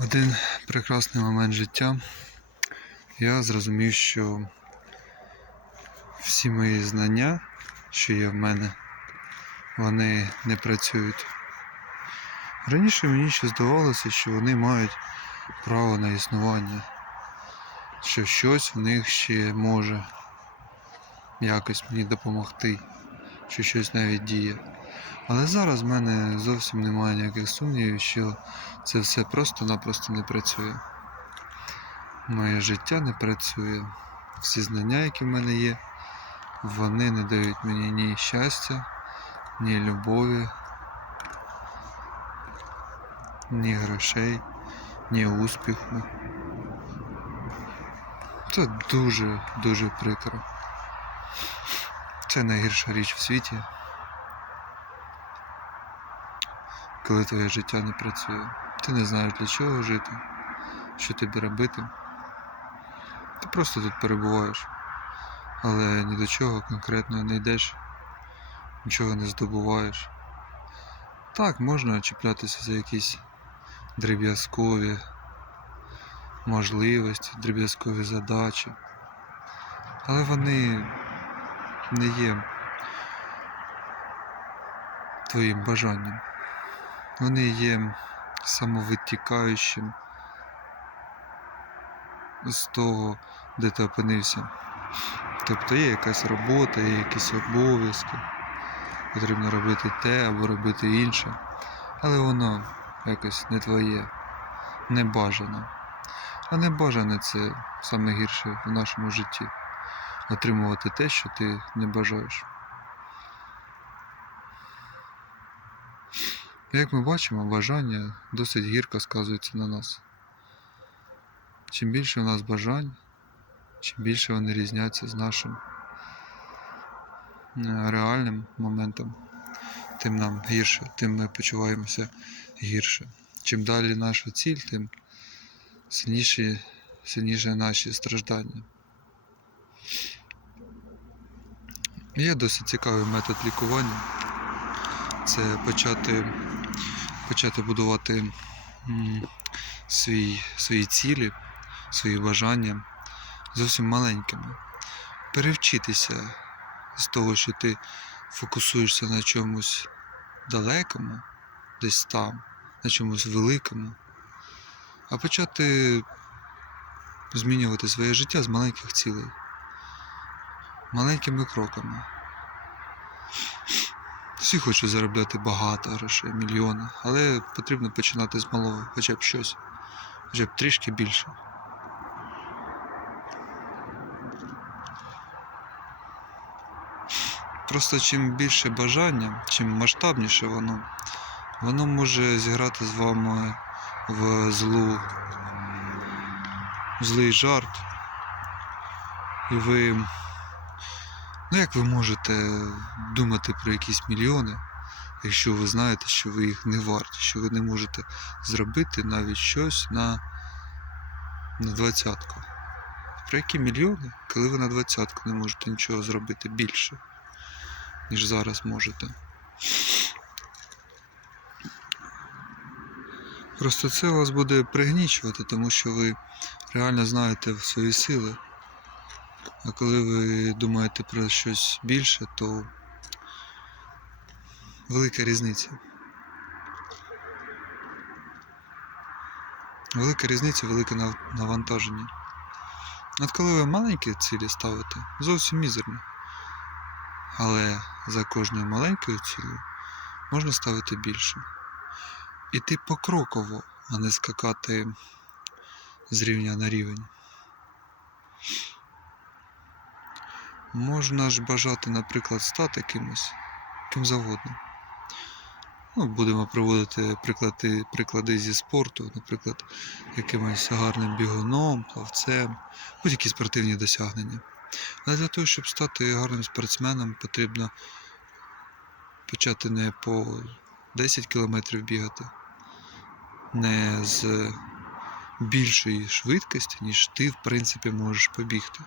Один прекрасний момент життя я зрозумів, що всі мої знання, що є в мене, вони не працюють. Раніше мені ще здавалося, що вони мають право на існування, що щось в них ще може якось мені допомогти, що щось навіть діє. Але зараз в мене зовсім немає ніяких сумнівів, що це все просто-напросто не працює. Моє життя не працює. Всі знання, які в мене є, вони не дають мені ні щастя, ні любові, ні грошей, ні успіху. Це дуже-дуже прикро. Це найгірша річ в світі. Коли твоє життя не працює. Ти не знаєш для чого жити, що тобі робити. Ти просто тут перебуваєш, але ні до чого конкретно не йдеш, нічого не здобуваєш. Так, можна чіплятися за якісь дріб'язкові можливості, дріб'язкові задачі, але вони не є твоїм бажанням. Вони є самовитікаючим з того, де ти опинився. Тобто є якась робота, є якісь обов'язки, потрібно робити те або робити інше, але воно якось не твоє, не бажане. А не бажане це саме гірше в нашому житті. Отримувати те, що ти не бажаєш. Як ми бачимо, бажання досить гірко сказуються на нас. Чим більше у нас бажань, чим більше вони різняться з нашим е, реальним моментом, тим нам гірше, тим ми почуваємося гірше. Чим далі наша ціль, тим сильніші, сильніше наші страждання. Є досить цікавий метод лікування. Це почати, почати будувати свій, свої цілі, свої бажання зовсім маленькими. Перевчитися з того, що ти фокусуєшся на чомусь далекому, десь там, на чомусь великому, а почати змінювати своє життя з маленьких цілей, маленькими кроками. Всі хочуть заробляти багато грошей, мільйони, але потрібно починати з малого, хоча б щось, хоча б трішки більше. Просто чим більше бажання, чим масштабніше воно, воно може зіграти з вами в злу, в злий жарт. І ви Ну як ви можете думати про якісь мільйони, якщо ви знаєте, що ви їх не варті, що ви не можете зробити навіть щось на, на двадцятку? Про які мільйони, коли ви на двадцятку не можете нічого зробити більше, ніж зараз можете? Просто це вас буде пригнічувати, тому що ви реально знаєте свої сили. А коли ви думаєте про щось більше, то велика різниця. Велика різниця, велике навантаження. От коли ви маленькі цілі ставите, зовсім мізерні. Але за кожною маленькою цілею можна ставити більше. Іти покроково, а не скакати з рівня на рівень. Можна ж бажати, наприклад, стати кимось, ким завгодно. Ну, будемо приводити приклади, приклади зі спорту, наприклад, якимось гарним бігуном, плавцем, будь-які спортивні досягнення. Але для того, щоб стати гарним спортсменом, потрібно почати не по 10 кілометрів бігати, не з більшої швидкості, ніж ти, в принципі, можеш побігти.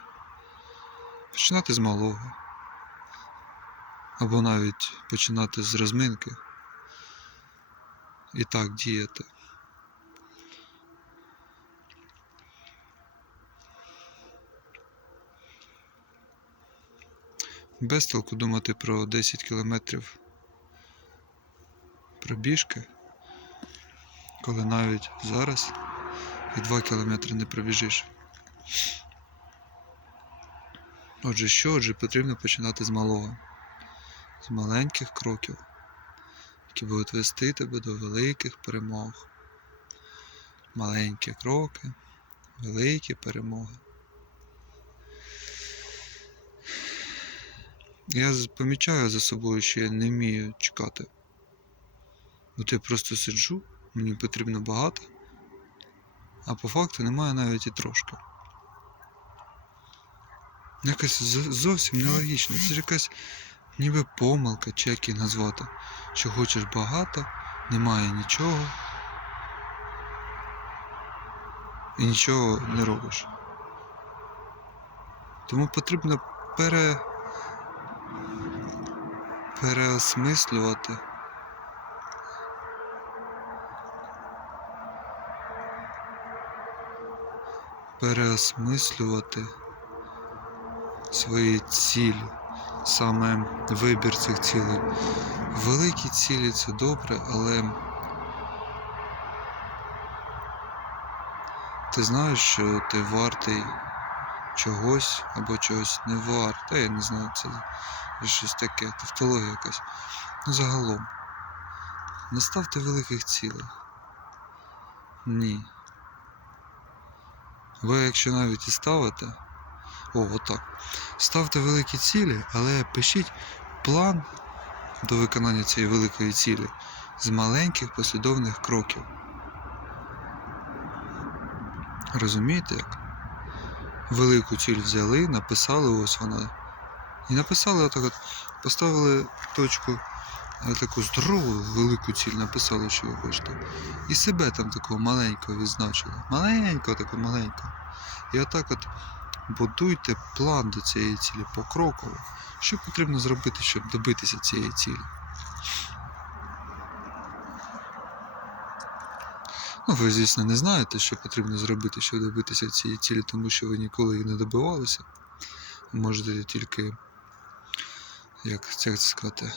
Починати з малого. Або навіть починати з розминки і так діяти. Без толку думати про 10 кілометрів пробіжки, коли навіть зараз і 2 кілометри не пробіжиш. Отже, що? Отже, потрібно починати з малого, з маленьких кроків, які будуть вести тебе до великих перемог. Маленькі кроки, великі перемоги. Я помічаю за собою, що я не вмію чекати. От я просто сиджу, мені потрібно багато, а по факту немає навіть і трошки. Якось зовсім нелогічно. Це ж якась ніби помилка, чи як її назвати. Що хочеш багато, немає нічого. І нічого не робиш. Тому потрібно пере... переосмислювати. Переосмислювати свої цілі, саме вибір цих цілей. Великі цілі це добре, але ти знаєш, що ти вартий чогось або чогось не варт. Та я не знаю, це щось таке, тавтологія якась. Ну, загалом. Не ставте великих цілей. Ні. Ви, якщо навіть і ставите. О, отак. Ставте великі цілі, але пишіть план до виконання цієї великої цілі з маленьких послідовних кроків. Розумієте як? Велику ціль взяли, написали, ось вона. І написали отак от, поставили точку, е, таку здорову велику ціль, написали, що ви хочете. І себе там такого маленького відзначили. Маленького, такого маленького. І отак от будуйте план до цієї цілі покроково. Що потрібно зробити, щоб добитися цієї цілі? Ну, ви, звісно, не знаєте, що потрібно зробити, щоб добитися цієї цілі, тому що ви ніколи її не добивалися. Можете тільки, як це сказати,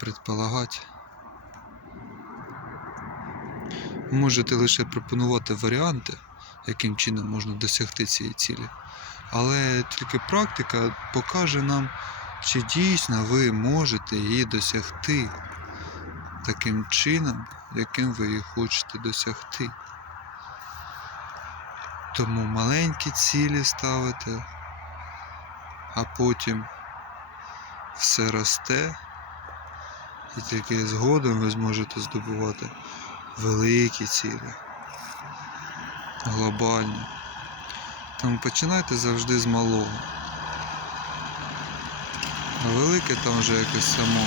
предполагати. Можете лише пропонувати варіанти, яким чином можна досягти цієї цілі. Але тільки практика покаже нам, чи дійсно ви можете її досягти таким чином, яким ви її хочете досягти. Тому маленькі цілі ставите, а потім все росте, і тільки згодом ви зможете здобувати великі цілі, глобальні. Тому починайте завжди з малого. А велике там вже якось само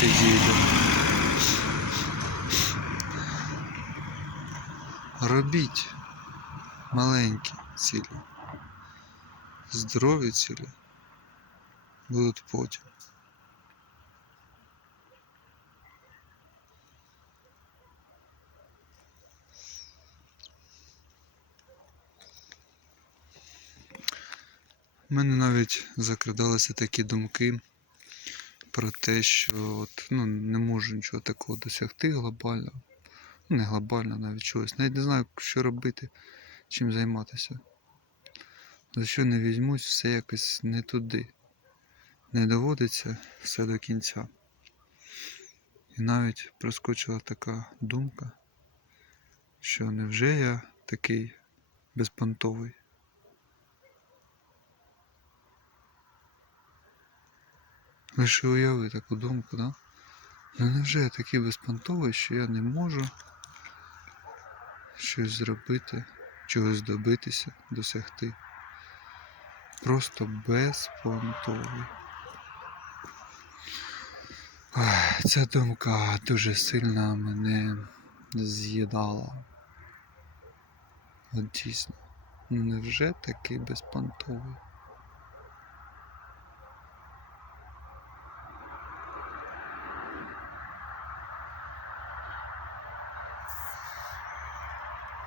підійде. Робіть маленькі цілі. Здорові цілі будуть потім. У мене навіть закрадалися такі думки про те, що от, ну, не можу нічого такого досягти глобально. Ну, не глобально навіть чогось. Навіть не знаю, що робити, чим займатися. За що не візьмусь, все якось не туди. Не доводиться все до кінця. І навіть проскочила така думка, що невже я такий безпонтовий. Лише уяви таку думку, да? Ну невже я такий безпонтовий, що я не можу щось зробити, чогось добитися, досягти? Просто безпонтовий. Ця думка дуже сильно мене з'їдала. От дійсно. Ну невже такий безпонтовий?